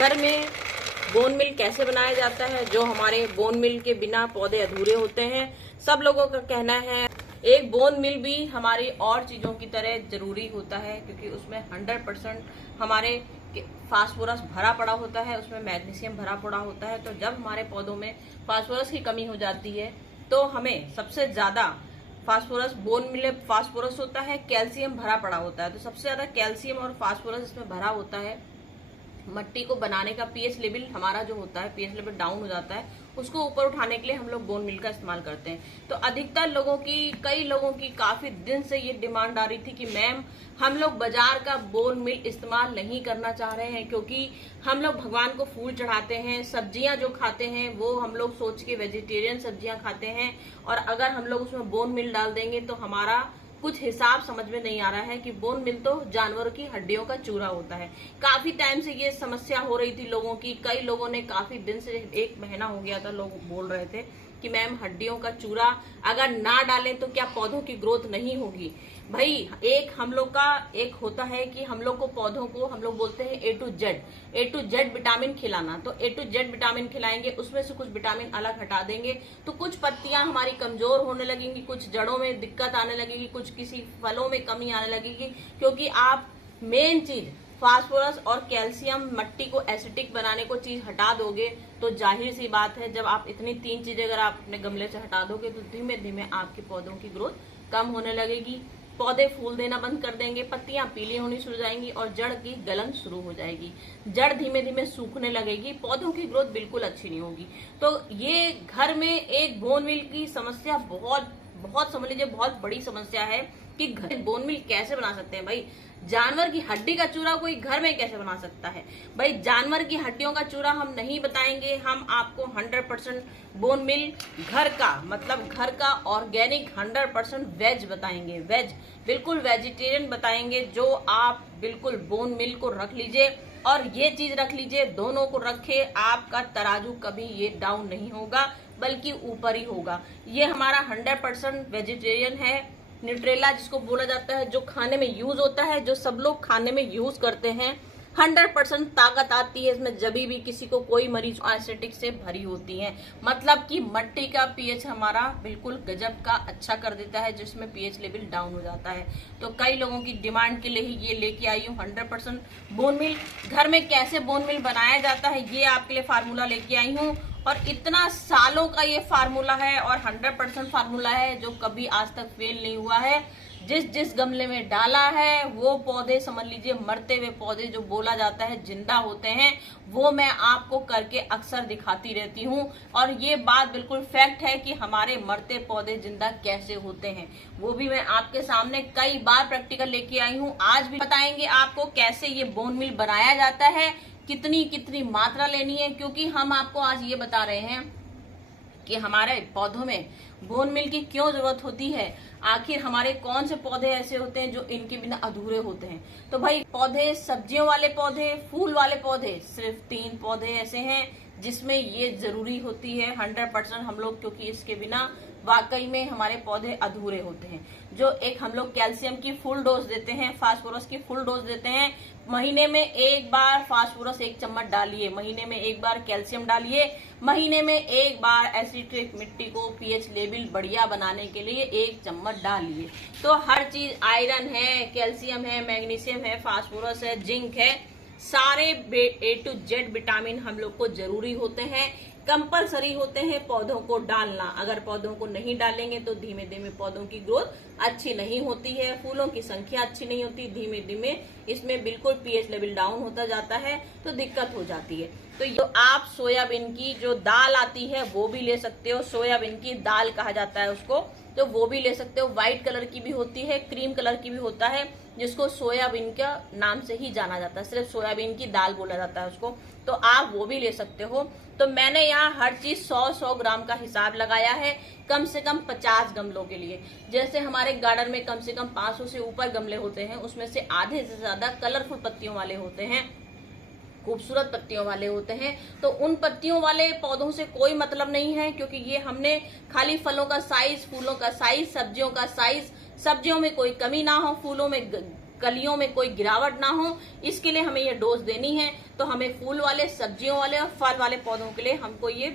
घर में bone meal कैसे बनाया जाता है, जो हमारे बोन मिल के बिना पौधे अधूरे होते हैं। सब लोगों का कहना है एक बोन मिल भी हमारी और चीजों की तरह जरूरी होता है, क्योंकि उसमें 100% हमारे फास्फोरस भरा पड़ा होता है, उसमें मैग्नीशियम भरा पड़ा होता है। तो जब हमारे पौधों में फास्फोरस की कमी हो जाती है तो हमें सबसे ज्यादा फास्फोरस, बोन मिल में फास्फोरस होता है, कैल्शियम भरा पड़ा होता है। तो सबसे ज्यादा कैल्शियम और फास्फोरस इसमें भरा होता है। मट्टी को बनाने का पीएच लेवल हमारा जो होता है, पीएच लेवल डाउन हो जाता है, उसको ऊपर उठाने के लिए हम लोग बोन मिल का इस्तेमाल करते हैं। तो अधिकतर लोगों की, कई लोगों की काफी दिन से ये डिमांड आ रही थी कि मैम हम लोग बाजार का बोन मिल इस्तेमाल नहीं करना चाह रहे हैं, क्योंकि हम लोग भगवान को फूल चढ़ाते हैं, सब्जियां जो खाते हैं वो हम लोग सोच के वेजिटेरियन सब्जियां खाते हैं, और अगर हम लोग उसमें बोन मिल डाल देंगे तो हमारा कुछ हिसाब समझ में नहीं आ रहा है कि बोन मिल तो जानवरों की हड्डियों का चूरा होता है। काफी टाइम से ये समस्या हो रही थी लोगों की। कई लोगों ने, काफी दिन से, 1 महीना हो गया था, लोग बोल रहे थे कि मैम हड्डियों का चूरा अगर ना डालें तो क्या पौधों की ग्रोथ नहीं होगी। भाई एक हम लोग का एक होता है कि हम लोग को पौधों को हम लोग बोलते हैं ए टू जेड विटामिन खिलाना। तो ए टू जेड विटामिन खिलाएंगे, उसमें से कुछ विटामिन अलग हटा देंगे तो कुछ पत्तियां हमारी कमजोर होने लगेंगी, कुछ जड़ों में दिक्कत आने लगेगी, कुछ किसी फलों में कमी आने लगेगी, क्योंकि आप मेन चीज फास्फोरस और कैल्शियम, मट्टी को एसिडिक बनाने को चीज हटा दोगे तो जाहिर सी बात है जब आप इतनी 3 चीजें अगर आप अपने गमले से हटा दोगे तो धीमे धीमे आपके पौधों की ग्रोथ कम होने लगेगी, पौधे फूल देना बंद कर देंगे, पत्तियां पीली होनी शुरू हो जाएंगी और जड़ की गलन शुरू हो जाएगी, जड़ धीमे धीमे सूखने लगेगी, पौधों की ग्रोथ बिल्कुल अच्छी नहीं होगी। तो ये घर में एक बोन मिल की समस्या बहुत समझ लीजिए बहुत बड़ी समस्या है कि घर बोन मिल कैसे बना सकते हैं। भाई जानवर की हड्डी का चूरा कोई घर में कैसे बना सकता है। भाई जानवर की हड्डियों का चूरा हम नहीं बताएंगे, हम आपको 100% बोन मिल घर का, मतलब घर का ऑर्गेनिक 100% वेज बताएंगे, वेज बिल्कुल वेजिटेरियन बताएंगे, जो आप बिल्कुल बोन मिल को रख लीजिए और ये चीज रख लीजिए, दोनों को रखे, आपका तराजू कभी ये डाउन नहीं होगा बल्कि ऊपर ही होगा। ये हमारा 100% वेजिटेरियन है, न्यूट्रेला जिसको बोला जाता है, जो खाने में यूज होता है, जो सब लोग खाने में यूज करते हैं। 100% ताकत आती है इसमें, जब भी किसी को कोई मरीज एसिडिक से भरी होती है, मतलब कि मट्टी का पीएच हमारा बिल्कुल गजब का अच्छा कर देता है, जिसमें पीएच लेवल डाउन हो जाता है। तो कई लोगों की डिमांड के लिए ही ये लेके आई हूँ 100% बोन मिल। घर में कैसे बोन मिल बनाया जाता है ये आपके लिए फार्मूला लेके आई हूँ, और इतना सालों का ये फार्मूला है और 100% फार्मूला है जो कभी आज तक फेल नहीं हुआ है। जिस गमले में डाला है वो पौधे, समझ लीजिए मरते हुए पौधे जो बोला जाता है जिंदा होते हैं, वो मैं आपको करके अक्सर दिखाती रहती हूँ। और ये बात बिल्कुल फैक्ट है कि हमारे मरते पौधे जिंदा कैसे होते हैं, वो भी मैं आपके सामने कई बार प्रैक्टिकल लेके आई हूँ। आज भी बताएंगे आपको कैसे ये बोन मिल बनाया जाता है, कितनी मात्रा लेनी है, क्योंकि हम आपको आज ये बता रहे हैं कि हमारे पौधों में बोन मिल की क्यों जरूरत होती है, आखिर हमारे कौन से पौधे ऐसे होते हैं जो इनके बिना अधूरे होते हैं। तो भाई पौधे, सब्जियों वाले पौधे, फूल वाले पौधे, सिर्फ 3 पौधे ऐसे हैं जिसमें ये जरूरी होती है 100% हम लोग, क्योंकि इसके बिना वाकई में हमारे पौधे अधूरे होते हैं। जो एक हम लोग कैल्शियम की फुल डोज देते हैं, फास्फोरस की फुल डोज देते हैं, महीने में 1 बार फास्फोरस 1 चम्मच डालिए, महीने में 1 बार कैल्शियम डालिए, महीने में 1 बार एसिडिक मिट्टी को पीएच लेवल बढ़िया बनाने के लिए 1 चम्मच डालिए। तो हर चीज, आयरन है, कैल्शियम है, मैग्नीशियम है, फास्फोरस है, जिंक है, सारे ए टू जेड विटामिन हम लोग को जरूरी होते हैं, कंपलसरी होते हैं पौधों को डालना। अगर पौधों को नहीं डालेंगे तो धीमे धीमे पौधों की ग्रोथ अच्छी नहीं होती है, फूलों की संख्या अच्छी नहीं होती, धीमे धीमे इसमें बिल्कुल पीएच लेवल डाउन होता जाता है, तो दिक्कत हो जाती है। तो ये आप सोयाबीन की जो दाल आती है वो भी ले सकते हो, सोयाबीन की दाल कहा जाता है उसको, तो वो भी ले सकते हो। व्हाइट कलर की भी होती है, क्रीम कलर की भी होता है, जिसको सोयाबीन का नाम से ही जाना जाता है, सिर्फ सोयाबीन की दाल बोला जाता है उसको, तो आप वो भी ले सकते हो। तो मैंने यहाँ हर चीज 100 ग्राम का हिसाब लगाया है, कम से कम 50 गमलों के लिए। जैसे हमारे गार्डन में कम से कम 500 से ऊपर गमले होते हैं, उसमें से आधे से ज्यादा कलरफुल पत्तियों वाले होते हैं, खूबसूरत पत्तियों वाले होते हैं। तो उन पत्तियों वाले पौधों से कोई मतलब नहीं है, क्योंकि ये हमने खाली फलों का साइज, फूलों का साइज, सब्जियों का साइज, सब्जियों में कोई कमी ना हो, फूलों में कलियों में कोई गिरावट ना हो, इसके लिए हमें ये डोज देनी है। तो हमें फूल वाले, सब्जियों वाले और फल वाले पौधों के लिए हमको ये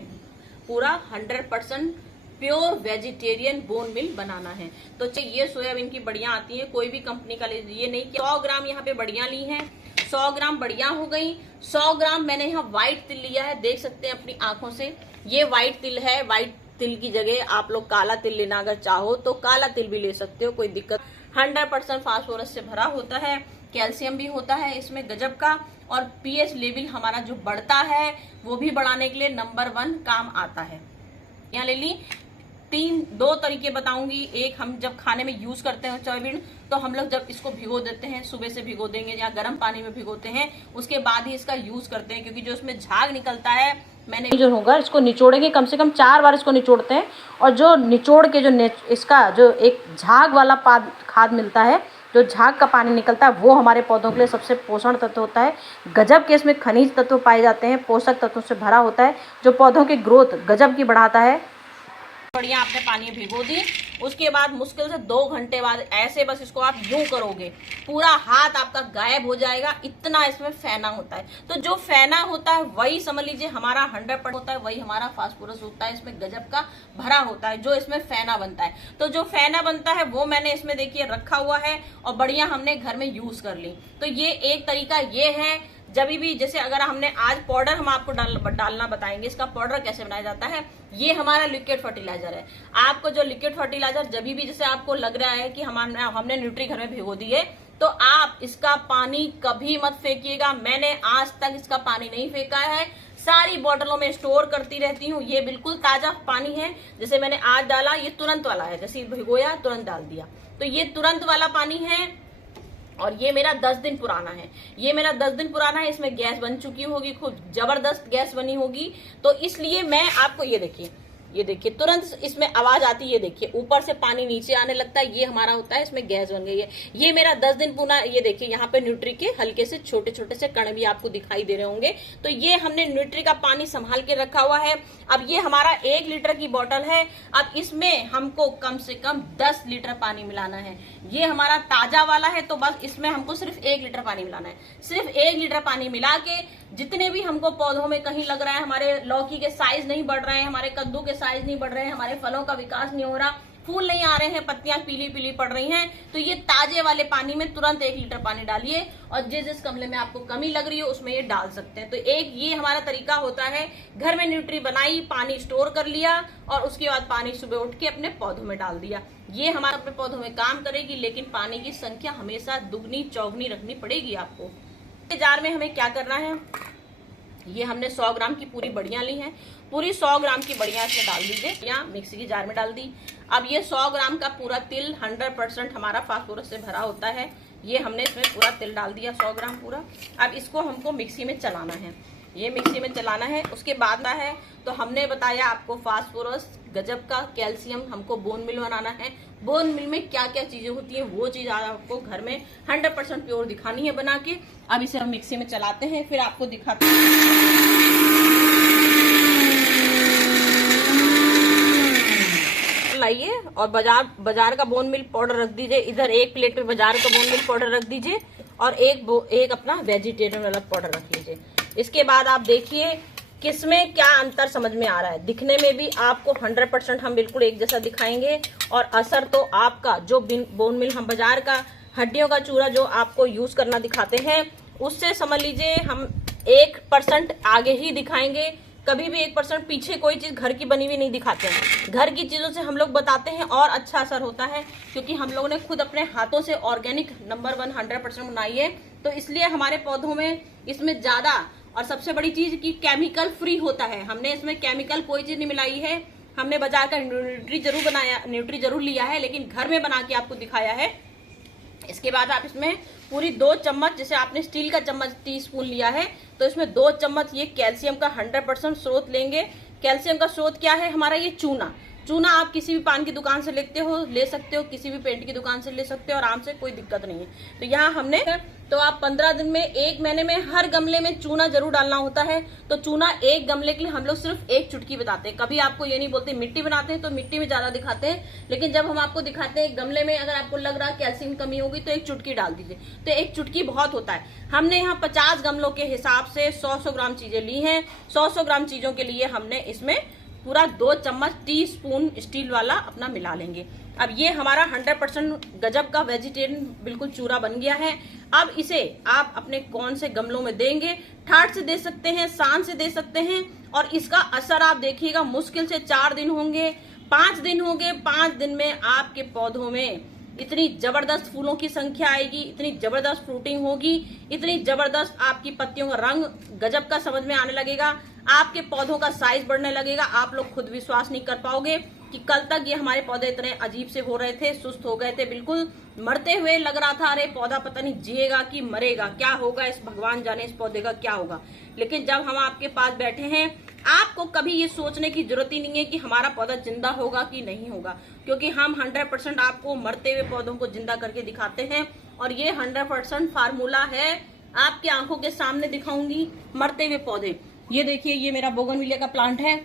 पूरा 100% प्योर वेजिटेरियन बोन मिल बनाना है। तो ये सोयाबीन की बड़ियां आती हैं, कोई भी कंपनी का ये नहीं कि 100 ग्राम यहाँ पे बड़ियां ली हैं, 100 ग्राम बड़ियां हो गई। 100 ग्राम मैंने यहाँ व्हाइट तिल लिया है, देख सकते हैं अपनी आंखों से, ये व्हाइट तिल है। व्हाइट तिल की जगह आप लोग काला तिल लेना अगर चाहो तो काला तिल भी ले सकते हो, कोई दिक्कत। 100% फास्फोरस से भरा होता है, कैल्शियम भी होता है इसमें गजब का, और पीएच लेवल हमारा जो बढ़ता है वो भी बढ़ाने के लिए नंबर 1 काम आता है। यहाँ ले ली 2 तरीके बताऊंगी। एक, हम जब खाने में यूज करते हैं सोयाबीन, तो हम लोग जब इसको भिगो देते हैं, सुबह से भिगो देंगे या गर्म पानी में भिगोते हैं, उसके बाद ही इसका यूज करते हैं, क्योंकि जो इसमें झाग निकलता है, मैंने जो होगा इसको निचोड़ेंगे, कम से कम 4 बार इसको निचोड़ते हैं, और जो निचोड़ के जो इसका जो एक झाग वाला खाद मिलता है, जो झाग का पानी निकलता है, वो हमारे पौधों के लिए सबसे पोषण तत्व होता है। गजब के इसमें खनिज तत्व पाए जाते हैं, पोषक तत्वों से भरा होता है, जो पौधों की ग्रोथ गजब की बढ़ाता है। बढ़िया आपने पानी में भिगो दी, उसके बाद मुश्किल से 2 घंटे बाद ऐसे बस इसको आप यूं करोगे, पूरा हाथ आपका गायब हो जाएगा, इतना इसमें फेना होता है। तो जो फेना होता है वही समझ लीजिए हमारा 100% होता है, वही हमारा फास्फोरस होता है, इसमें गजब का भरा होता है, जो इसमें फेना बनता है। तो जो फेना बनता है वो मैंने इसमें देखिए रखा हुआ है, और बढ़िया हमने घर में यूज कर ली। तो ये एक तरीका ये है। जब भी जैसे अगर हमने आज पाउडर हम आपको डालना बताएंगे, इसका पाउडर कैसे बनाया जाता है। ये हमारा लिक्विड फर्टिलाइजर है। आपको जो लिक्विड फर्टिलाइजर जब भी जैसे आपको लग रहा है कि हमने न्यूट्री घर में भिगो दी है, तो आप इसका पानी कभी मत फेंकिएगा। मैंने आज तक इसका पानी नहीं फेंका है, सारी बोतलों में स्टोर करती रहती हूँ। ये बिल्कुल ताजा पानी है, जैसे मैंने आज डाला, ये तुरंत वाला है, जैसे भिगोया तुरंत डाल दिया, तो ये तुरंत वाला पानी है। और ये मेरा 10 दिन पुराना है, ये मेरा 10 दिन पुराना है। इसमें गैस बन चुकी होगी, खूब जबरदस्त गैस बनी होगी, तो इसलिए मैं आपको ये देखिए तुरंत इसमें आवाज आती है, ये देखिए ऊपर से पानी नीचे आने लगता है, ये हमारा होता है, इसमें गैस बन गई है। ये मेरा 10 दिन पुराना, ये देखिए यहाँ पे न्यूट्री के हल्के से छोटे छोटे से कण भी आपको दिखाई दे रहे होंगे। तो ये हमने न्यूट्री का पानी संभाल के रखा हुआ है। अब ये हमारा 1 लीटर की बोतल है, अब इसमें हमको कम से कम 10 लीटर पानी मिलाना है। ये हमारा ताजा वाला है, तो बस इसमें हमको सिर्फ 1 लीटर पानी मिलाना है। सिर्फ 1 लीटर पानी मिला के जितने भी हमको पौधों में कहीं लग रहा है हमारे लौकी के साइज नहीं बढ़ रहे हैं, हमारे कद्दू के साइज नहीं बढ़ रहे हैं, हमारे फलों का विकास नहीं हो रहा, फूल नहीं आ रहे हैं, पत्तियां पीली पीली पड़ रही हैं, तो ये ताजे वाले पानी में तुरंत 1 लीटर पानी डालिए, और जिस गमले में आपको कमी लग रही हो उसमें ये डाल सकते हैं। तो एक ये हमारा तरीका होता है, घर में न्यूट्री बनाई, पानी स्टोर कर लिया, और उसके बाद पानी सुबह उठ के अपने पौधों में डाल दिया। ये हमारे अपने पौधों में काम करेगी, लेकिन पानी की संख्या हमेशा दुगनी चौगनी रखनी पड़ेगी आपको। जार में हमें क्या करना है, ये हमने 100 ग्राम की पूरी बड़ियां ली हैं, पूरी 100 ग्राम की बड़ियां इसमें डाल दीजिए, या मिक्सी की जार में डाल दी। अब ये 100 ग्राम का पूरा तिल 100% हमारा फास्फोरस से भरा होता है, ये हमने इसमें पूरा तिल डाल दिया 100 ग्राम पूरा। अब इसको हमको मिक्सी में चलाना है, ये मिक्सी में चलाना है। उसके बाद है तो हमने बताया आपको फास्फोरस गजब का, कैल्शियम, हमको बोन मिल बनाना है। बोन मिल में क्या क्या चीजें होती हैं वो चीज आपको घर में 100% प्योर दिखानी है बना के। अब इसे हम मिक्सी में चलाते हैं, फिर आपको दिखाते हैं। लाइए और बाजार का बोन मिल पाउडर रख दीजिए इधर, 1 प्लेट में बाजार का बोन मिल पाउडर रख दीजिए, और एक अपना वेजिटेरियन वाला पाउडर रख लीजिए। इसके बाद आप देखिए किसमें क्या अंतर समझ में आ रहा है। दिखने में भी आपको 100% हम बिल्कुल एक जैसा दिखाएंगे, और असर तो आपका जो बोन मिल हम बाजार का हड्डियों का चूरा जो आपको यूज करना दिखाते हैं, उससे समझ लीजिए हम 1% आगे ही दिखाएंगे। कभी भी 1% पीछे कोई चीज घर की बनी हुई नहीं दिखाते हैं। घर की चीजों से हम लोग बताते हैं और अच्छा असर होता है, क्योंकि हम लोगों ने खुद अपने हाथों से ऑर्गेनिक नंबर 1 100% बनाई है। तो इसलिए हमारे पौधों में इसमें ज्यादा, और सबसे बड़ी चीज की केमिकल फ्री होता है। हमने इसमें केमिकल कोई चीज नहीं मिलाई है। हमने बाजार का न्यूट्री जरूर लिया है, लेकिन घर में बना के आपको दिखाया है। इसके बाद आप इसमें पूरी 2 चम्मच, जैसे आपने स्टील का चम्मच टीस्पून लिया है, तो इसमें 2 चम्मच ये कैल्शियम का 100% स्रोत लेंगे। कैल्शियम का स्रोत क्या है हमारा, ये चूना। चूना आप किसी भी पान की दुकान से ले सकते हो, किसी भी पेंट की दुकान से ले सकते हो, आराम से, कोई दिक्कत नहीं है। तो यहाँ हमने, तो आप 15 दिन में, 1 महीने में हर गमले में चूना जरूर डालना होता है। तो चूना एक गमले के लिए हम लोग सिर्फ 1 चुटकी बताते हैं। कभी आपको ये नहीं बोलते मिट्टी बनाते हैं तो मिट्टी में ज्यादा दिखाते हैं, लेकिन जब हम आपको दिखाते हैं गमले में, अगर आपको लग रहा है कैल्शियम कमी होगी तो 1 चुटकी डाल दीजिए। तो 1 चुटकी बहुत होता है। हमने यहाँ 50 गमलों के हिसाब से 100-100 ग्राम चीजें ली हैं। 100-100 ग्राम चीजों के लिए हमने इसमें पूरा 2 चम्मच टीस्पून स्टील वाला अपना मिला लेंगे। अब ये हमारा 100% गजब का वेजिटेरियन बिल्कुल चूरा बन गया है। अब इसे आप अपने कौन से गमलों में देंगे, ठाठ से दे सकते हैं, सान से दे सकते हैं, और इसका असर आप देखिएगा मुश्किल से 4 दिन होंगे, 5 दिन होंगे। 5 दिन में आपके पौधों में इतनी जबरदस्त फूलों की संख्या आएगी, इतनी जबरदस्त फ्रूटिंग होगी, इतनी जबरदस्त आपकी पत्तियों का रंग गजब का समझ में आने लगेगा, आपके पौधों का साइज बढ़ने लगेगा। आप लोग खुद विश्वास नहीं कर पाओगे कि कल तक ये हमारे पौधे इतने अजीब से हो रहे थे, सुस्त हो गए थे, बिल्कुल मरते हुए लग रहा था, अरे पौधा पता नहीं जिएगा कि मरेगा, क्या होगा, इस भगवान जाने इस पौधे का क्या होगा। लेकिन जब हम आपके पास बैठे हैं, आपको कभी ये सोचने की जरूरत ही नहीं है कि हमारा पौधा जिंदा होगा कि नहीं होगा, क्योंकि हम 100% आपको मरते हुए पौधों को जिंदा करके दिखाते हैं। और ये 100% फार्मूला है, आपके आंखों के सामने दिखाऊंगी मरते हुए पौधे। ये देखिए, ये मेरा बोगनविलिया का प्लांट है,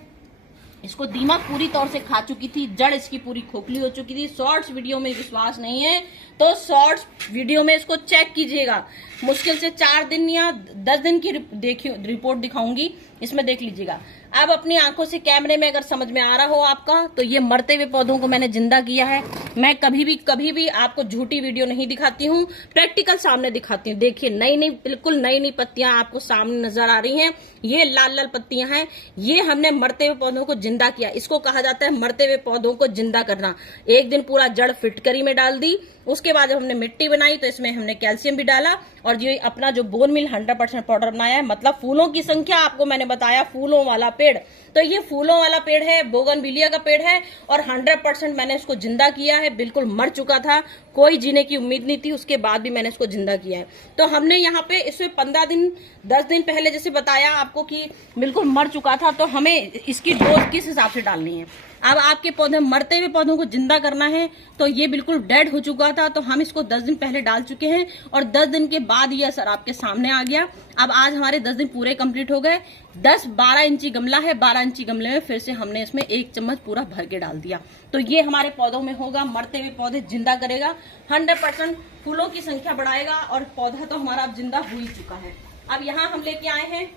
इसको दीमक पूरी तौर से खा चुकी थी, जड़ इसकी पूरी खोखली हो चुकी थी। शॉर्ट्स वीडियो में विश्वास नहीं है तो शॉर्ट्स वीडियो में इसको चेक कीजिएगा। मुश्किल से 4 दिन या 10 दिन की रिपोर्ट दिखाऊंगी, इसमें देख लीजिएगा। अब अपनी आंखों से कैमरे में अगर समझ में आ रहा हो आपका, तो ये मरते हुए पौधों को मैंने जिंदा किया है। मैं कभी भी आपको झूठी वीडियो नहीं दिखाती हूँ, प्रैक्टिकल सामने दिखाती हूँ। देखिए, बिल्कुल नई पत्तियां आपको सामने नजर आ रही हैं। ये लाल पत्तियां हैं, ये हमने मरते हुए पौधों को जिंदा किया। इसको कहा जाता है मरते हुए पौधों को जिंदा करना। एक दिन पूरा जड़ फिटकरी में डाल दी, उसके बाद जब हमने मिट्टी बनाई तो इसमें हमने कैल्शियम भी डाला, और ये अपना जो बोन मिल 100% पाउडर बनाया है। मतलब फूलों की संख्या आपको मैंने बताया, फूलों वाला पेड़, तो ये फूलों वाला पेड़ है, बोगनविलिया का पेड़ है, और 100% मैंने इसको जिंदा किया है। बिल्कुल मर चुका था, कोई जीने की उम्मीद नहीं थी, उसके बाद भी मैंने इसको जिंदा किया है। तो हमने यहाँ पे इसमें 15 दिन 10 दिन पहले जैसे बताया आपको कि बिल्कुल मर चुका था, तो हमें इसकी डोज किस हिसाब से डालनी है। अब आपके पौधे, मरते हुए पौधों को जिंदा करना है, तो ये बिल्कुल डेड हो चुका था, तो हम इसको 10 दिन पहले डाल चुके हैं, और 10 दिन के बाद ये असर आपके सामने आ गया। अब आज हमारे 10 दिन पूरे कंप्लीट हो गए। 10-12 इंची गमला है, 12 इंची गमले में फिर से हमने इसमें 1 चम्मच पूरा भर के डाल दिया। तो ये हमारे पौधों में होगा, मरते हुए पौधे जिंदा करेगा, 100% फूलों की संख्या बढ़ाएगा, और पौधा तो हमारा अब जिंदा हो ही चुका है। अब यहाँ हम लेके आए हैं,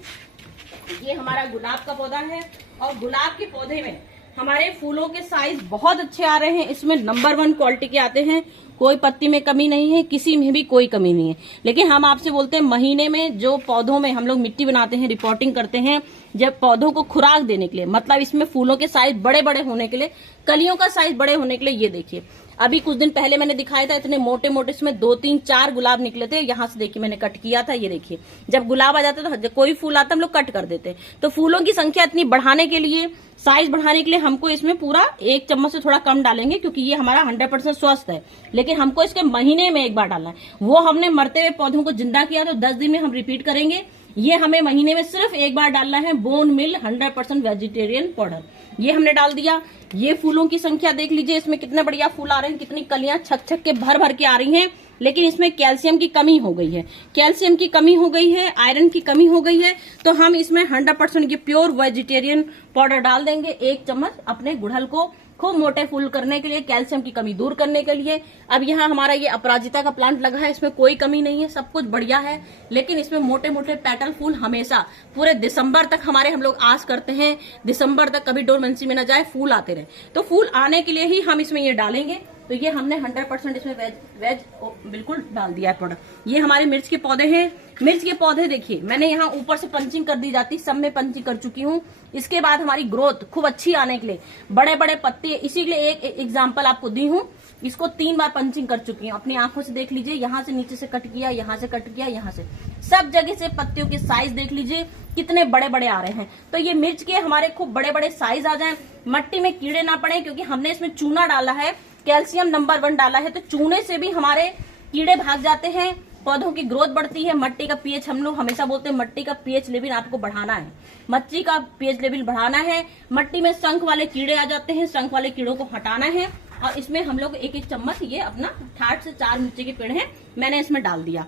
ये हमारा गुलाब का पौधा है, और गुलाब के पौधे में हमारे फूलों के साइज बहुत अच्छे आ रहे हैं। इसमें नंबर 1 क्वालिटी के आते हैं, कोई पत्ती में कमी नहीं है, किसी में भी कोई कमी नहीं है। लेकिन हम आपसे बोलते हैं, महीने में जो पौधों में हम लोग मिट्टी बनाते हैं, रिपोर्टिंग करते हैं, जब पौधों को खुराक देने के लिए, मतलब इसमें फूलों के साइज बड़े बड़े होने के लिए, कलियों का साइज बड़े होने के लिए, ये देखिए अभी कुछ दिन पहले मैंने दिखाया था, इतने मोटे मोटे इसमें 2-3-4 गुलाब निकले थे। यहाँ से देखिए मैंने कट किया था, ये देखिए जब गुलाब आ जाता है तो कोई फूल आता है हम लोग कट कर देते हैं। तो फूलों की संख्या इतनी बढ़ाने के लिए, साइज बढ़ाने के लिए हमको इसमें पूरा 1 चम्मच से थोड़ा कम डालेंगे, क्योंकि ये हमारा 100% स्वस्थ है। लेकिन हमको इसके महीने में 1 बार डालना है। वो हमने मरते हुए पौधों को जिंदा किया, तो 10 दिन में हम रिपीट करेंगे। ये हमें महीने में सिर्फ 1 बार डालना है, बोन मिल 100% वेजिटेरियन पाउडर, ये हमने डाल दिया। ये फूलों की संख्या देख लीजिए, इसमें कितने बढ़िया फूल आ रहे हैं, कितनी कलियां छक के भर के आ रही हैं। लेकिन इसमें कैल्शियम की कमी हो गई है, कैल्शियम की कमी हो गई है, आयरन की कमी हो गई है, तो हम इसमें 100% ये प्योर वेजिटेरियन पाउडर डाल देंगे, 1 चम्मच अपने गुड़हल को खूब मोटे फूल करने के लिए, कैल्शियम की कमी दूर करने के लिए। अब यहाँ हमारा ये अपराजिता का प्लांट लगा है, इसमें कोई कमी नहीं है, सब कुछ बढ़िया है, लेकिन इसमें मोटे मोटे पेटल फूल हमेशा पूरे दिसंबर तक हमारे हम लोग आस करते हैं, दिसंबर तक कभी डोरमेंसी में न जाए, फूल आते रहे। तो फूल आने के लिए ही हम इसमें ये डालेंगे। तो ये हमने 100% इसमें वेज बिल्कुल डाल दिया है प्रोडक्ट। ये हमारे मिर्च के पौधे हैं। मिर्च के पौधे देखिए, मैंने यहाँ ऊपर से पंचिंग कर दी जाती, सब में पंचिंग कर चुकी हूँ। इसके बाद हमारी ग्रोथ खूब अच्छी आने के लिए बड़े बड़े पत्ते, इसी के लिए एक एग्जाम्पल आपको दी हूँ। इसको 3 बार पंचिंग कर चुकी हूँ, अपनी आंखों से देख लीजिए। यहाँ से नीचे से कट किया, यहाँ से कट किया, यहाँ से सब जगह से पत्तियों के साइज देख लीजिए कितने बड़े बड़े आ रहे हैं। तो ये मिर्च के हमारे खूब बड़े बड़े साइज आ जाए, मट्टी में कीड़े ना पड़े, क्योंकि हमने इसमें चूना डाला है, कैल्शियम नंबर 1 डाला है, तो चूने से भी हमारे कीड़े भाग जाते हैं, पौधों की ग्रोथ बढ़ती है। मट्टी का पीएच, हम लोग हमेशा बोलते हैं मट्टी का पीएच लेवल आपको बढ़ाना है, मट्टी का पीएच लेवल बढ़ाना है। मट्टी में शंख वाले कीड़े आ जाते हैं, शंख वाले कीड़ों को हटाना है। और इसमें हम लोग एक एक चम्मच ये अपना 8 से 4 मिर्ची के पेड़ है मैंने इसमें डाल दिया।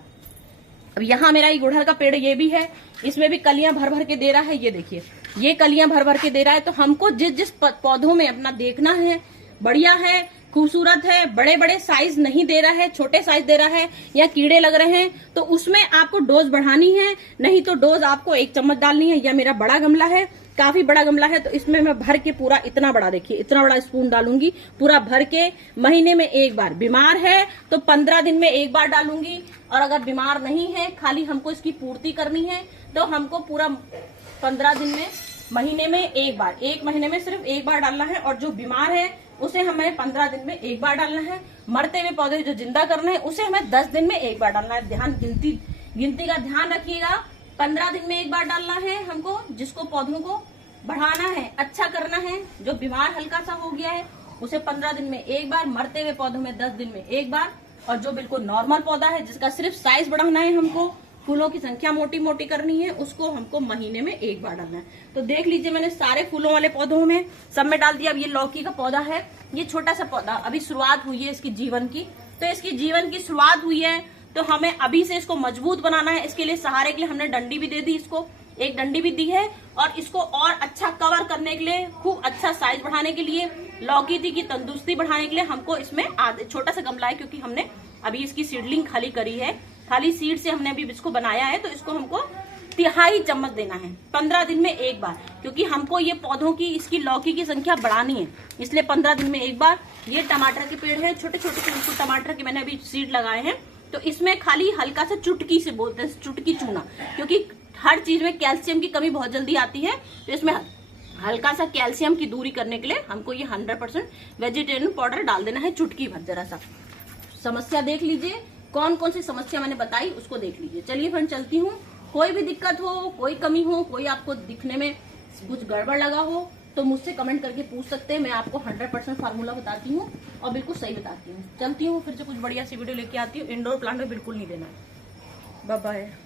अब यहाँ मेरा ये गुड़हल का पेड़ ये भी है, इसमें भी कलियां भर भर के दे रहा है। ये देखिए, ये कलियां भर भर के दे रहा है। तो हमको जिस जिस पौधों में अपना देखना है बढ़िया है, खूबसूरत है, बड़े बड़े साइज नहीं दे रहा है, छोटे साइज दे रहा है या कीड़े लग रहे हैं, तो उसमें आपको डोज बढ़ानी है। नहीं तो डोज आपको 1 चम्मच डालनी है। या मेरा बड़ा गमला है, काफी बड़ा गमला है, तो इसमें मैं भर के पूरा इतना बड़ा, देखिए इतना बड़ा स्पून डालूंगी पूरा भर के। महीने में 1 बार, बीमार है तो 15 दिन में 1 बार डालूंगी। और अगर बीमार नहीं है, खाली हमको इसकी पूर्ति करनी है, तो हमको पूरा 15 दिन में, महीने में 1 बार, 1 महीने में सिर्फ 1 बार डालना है। और जो बीमार है उसे हमें 15 दिन में 1 बार डालना है। मरते हुए पौधे जो जिंदा करना है उसे हमें 10 दिन में 1 बार डालना है। ध्यान, गिनती का ध्यान रखिएगा। 15 दिन में 1 बार डालना है हमको, जिसको पौधों को बढ़ाना है, अच्छा करना है। जो बीमार हल्का सा हो गया है उसे 15 दिन में 1 बार, मरते हुए पौधों में 10 दिन में 1 बार। और जो बिल्कुल नॉर्मल पौधा है, जिसका सिर्फ साइज बढ़ाना है, हमको फूलों की संख्या मोटी मोटी करनी है, उसको हमको महीने में 1 बार डालना है। तो देख लीजिए, मैंने सारे फूलों वाले पौधों में सब में डाल दिया। अब ये लौकी का पौधा है, ये छोटा सा पौधा, अभी शुरुआत हुई है इसकी जीवन की। तो इसकी जीवन की शुरुआत हुई है, तो हमें अभी से इसको मजबूत बनाना है। इसके लिए सहारे के लिए हमने डंडी भी दे दी, इसको एक डंडी भी दी है। और इसको और अच्छा कवर करने के लिए, खूब अच्छा साइज बढ़ाने के लिए, लौकी की तंदुरुस्ती बढ़ाने के लिए हमको इसमें छोटा सा गमला है, क्योंकि हमने अभी इसकी सीडलिंग खाली करी है, खाली सीड से हमने अभी इसको बनाया है। तो इसको हमको 3/2 चम्मच देना है 15 दिन में 1 बार, क्योंकि हमको ये पौधों की, इसकी लौकी की संख्या बढ़ानी है, इसलिए 15 दिन में 1 बार। ये टमाटर के पेड़ है, छोटे छोटे टमाटर के मैंने अभी सीड लगाए हैं। तो इसमें खाली हल्का सा चुटकी से बोलते हैं, चुटकी चूना, क्योंकि हर चीज में कैल्शियम की कमी बहुत जल्दी आती है। तो इसमें हल्का सा कैल्शियम की दूरी करने के लिए हमको ये 100% वेजिटेरियन पाउडर डाल देना है, चुटकी भर जरा सा। समस्या देख लीजिए, कौन कौन सी समस्या मैंने बताई उसको देख लीजिए। चलिए फ्रेंड, चलती हूँ। कोई भी दिक्कत हो, कोई कमी हो, कोई आपको दिखने में कुछ गड़बड़ लगा हो, तो मुझसे कमेंट करके पूछ सकते हैं। मैं आपको 100% फार्मूला बताती हूँ और बिल्कुल सही बताती हूँ। चलती हूँ, फिर से कुछ बढ़िया सी वीडियो लेके आती हूँ। इंडोर प्लांट में बिल्कुल नहीं देना है। Bye bye.